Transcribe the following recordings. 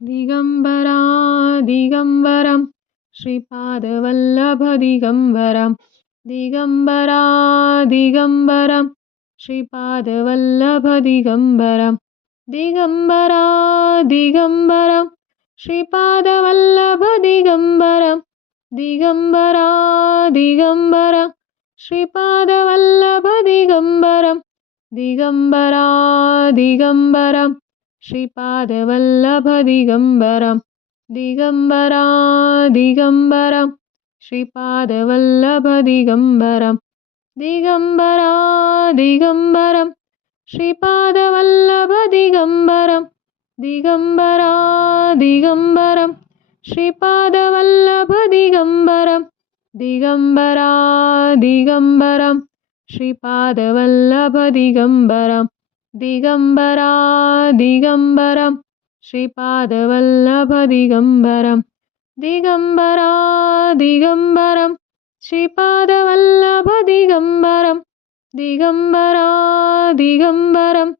Digambara दिगम्बरं Shripad Vallabh दिगम्बरं Digambara दिगम्बरं Shripad Vallabh दिगम्बरं Digambara दिगम्बरं Shripad Vallabh दिगम्बरं Digambara दिगम्बरं Shripad Vallabh दिगम्बरं Digambara दिगम्बरं Shripad Vallabh दिगम्बरं Digambara दिगम्बरं Shripad Vallabh दिगम्बरं Digambara दिगम्बरं Shripad Vallabh दिगम्बरं Digambara दिगम्बरं Shripad Vallabh दिगम्बरं Digambara दिगम्बरं Shripad Vallabh दिगम्बरं Digambara दिगम्बरं Shripad Vallabh दिगम्बरं Digambara दिगम्बरं Shripad Vallabh दिगम्बरं Digambara दिगम्बरं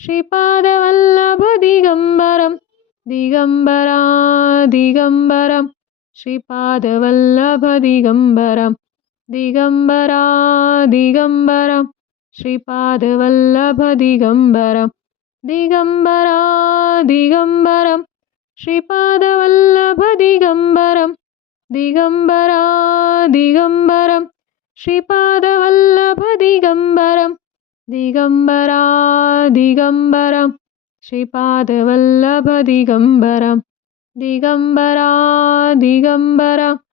Shripad Vallabh दिगम्बरं Digambara दिगम्बरं Shripad Vallabh दिगम्बरं Digambara दिगम्बरं Shripad Vallabh दिगम्बरं Digambara दिगम्बरं Shripad Vallabh दिगम्बरं Digambara दिगम्बरं Shripad Vallabh दिगम्बरं Digambara दिगम्बरं Shripad Vallabh दिगम्बरं Digambara दिगम्बरं